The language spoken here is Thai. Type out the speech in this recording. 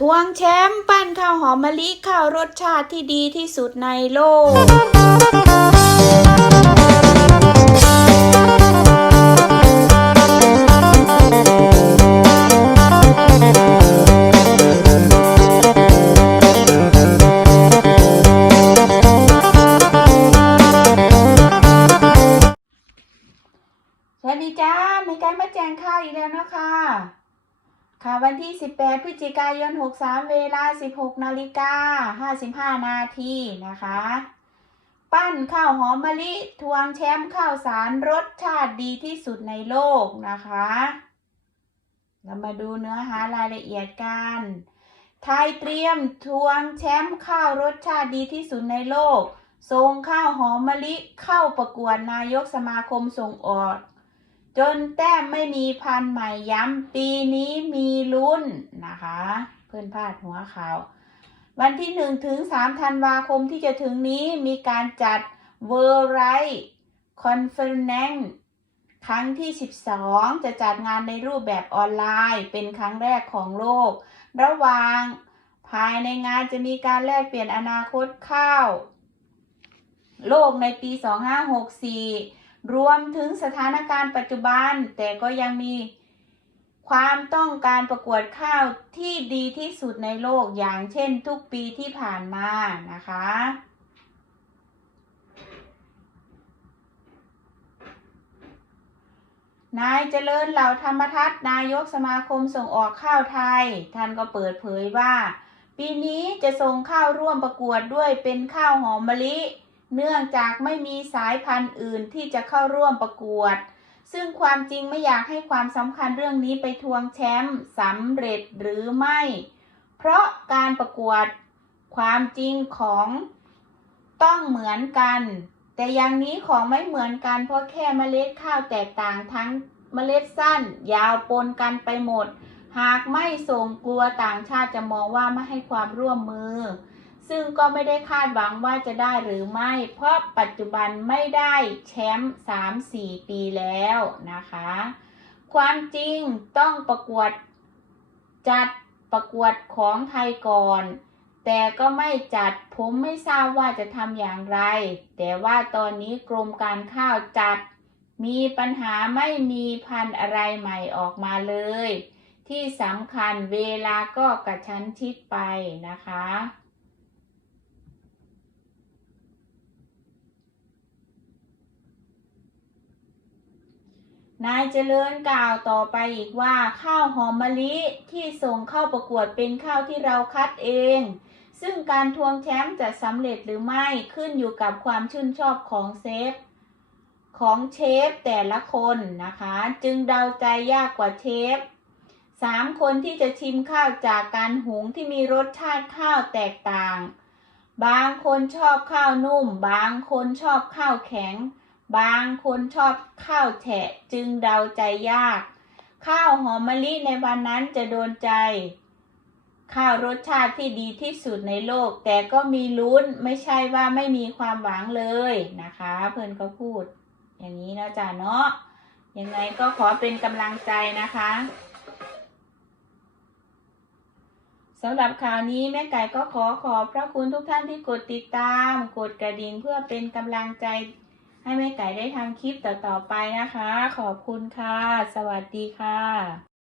ทวงแชมป์ปั้นข้าวหอมมะลิข้าวรสชาติที่ดีที่สุดในโลก สวัสดีจ้ามีการมาแจงข่าวอีกแล้วนะคะ ค่ะ วันที่ 18 พฤศจิกายน 63 เวลา 16 นาฬิกา 55 นาทีนะคะ ปั้นข้าวหอมมะลิทวงแชมป์ข้าวสารรสชาติดีที่สุดในโลกนะคะ เรามาดูเนื้อหารายละเอียดกันไทยเตรียมทวงแชมป์ข้าวรสชาติดีที่สุดในโลกส่งข้าวหอมมะลิเข้าประกวดนายกสมาคมส่งออก จนแต้มไม่มีพันใหม่ย้ำปีนี้มีลุ้นนะคะ เพื่อนพาดหัวข่าววันที่หนึ่งถึงสามธันวาคมที่จะถึงนี้มีการจัด World Right Conference ครั้งที่ 12 จะจัดงานในรูปแบบออนไลน์ เป็นครั้งแรกของโลก ระหว่างภายในงานจะมีการแลกเปลี่ยนอนาคตข้าว โลกในปี 2564 รวมถึงสถานการณ์ปัจจุบัน แต่ก็ยังมีความต้องการประกวดข้าวที่ดีที่สุดในโลกอย่างเช่นทุกปีที่ผ่านมานะคะ นายเจริญเหล่าธรรมทัศน์นายกสมาคมส่งออกข้าวไทย ท่านก็เปิดเผยว่า ปีนี้จะส่งข้าวร่วมประกวดด้วยเป็นข้าวหอมมะลิ เนื่องจากไม่มีสายพันธุ์อื่นที่จะเข้าร่วมประกวด ซึ่งความจริงไม่อยากให้ความสำคัญเรื่องนี้ไปทวงแชมป์สำเร็จหรือไม่ เพราะการประกวดความจริงของต้องเหมือนกัน แต่อย่างนี้ของไม่เหมือนกัน เพราะแค่เมล็ดข้าวแตกต่างทั้งเมล็ดสั้น ยาวปนกันไปหมด หากไม่ส่งกลัวต่างชาติจะมองว่าไม่ให้ความร่วมมือ ซึ่งก็ไม่ได้คาดหวังว่าจะได้หรือไม่ เพราะปัจจุบันไม่ได้แชมป์3-4 ปีแล้วนะคะ ความจริงต้องประกวดจัดประกวดของไทยก่อน แต่ก็ไม่จัดผมไม่ทราบว่าจะทำอย่างไร แต่ว่าตอนนี้กรมการข้าวจัด มีปัญหาไม่มีพันอะไรใหม่ออกมาเลย ที่สำคัญเวลาก็กระชั้นชิดไปนะคะ นายเจริญกล่าวต่อไปอีกว่าข้าวหอมมะลิที่ส่งเข้าประกวดเป็นข้าวที่เราคัดเอง ซึ่งการทวงแชมป์จะสำเร็จหรือไม่ขึ้นอยู่กับความชื่นชอบของเซฟ ของเชฟแต่ละคนนะคะ จึงเดาใจยากกว่าเชฟสามคนที่จะชิมข้าวจากการหุงที่มีรสชาติข้าวแตกต่าง บางคนชอบข้าวนุ่ม บางคนชอบข้าวแข็ง บางคนชอบข้าวแฉะจึงเดาใจยาก ข้าวหอมมะลิในวันนั้นจะโดนใจ ข้าวรสชาติที่ดีที่สุดในโลก แต่ก็มีลุ้นไม่ใช่ว่าไม่มีความหวังเลยนะคะ เพื่อนก็พูด อย่างนี้นะจ๊ะเนาะยังไงก็ขอเป็นกำลังใจนะคะสำหรับข่าวนี้แม่ไก่ก็ขอขอบพระคุณทุกท่านที่กดติดตาม กดกระดิ่งเพื่อเป็นกำลังใจ ให้แม่ไก่ได้ทำคลิปต่อๆไปนะคะ ขอบคุณค่ะ สวัสดีค่ะ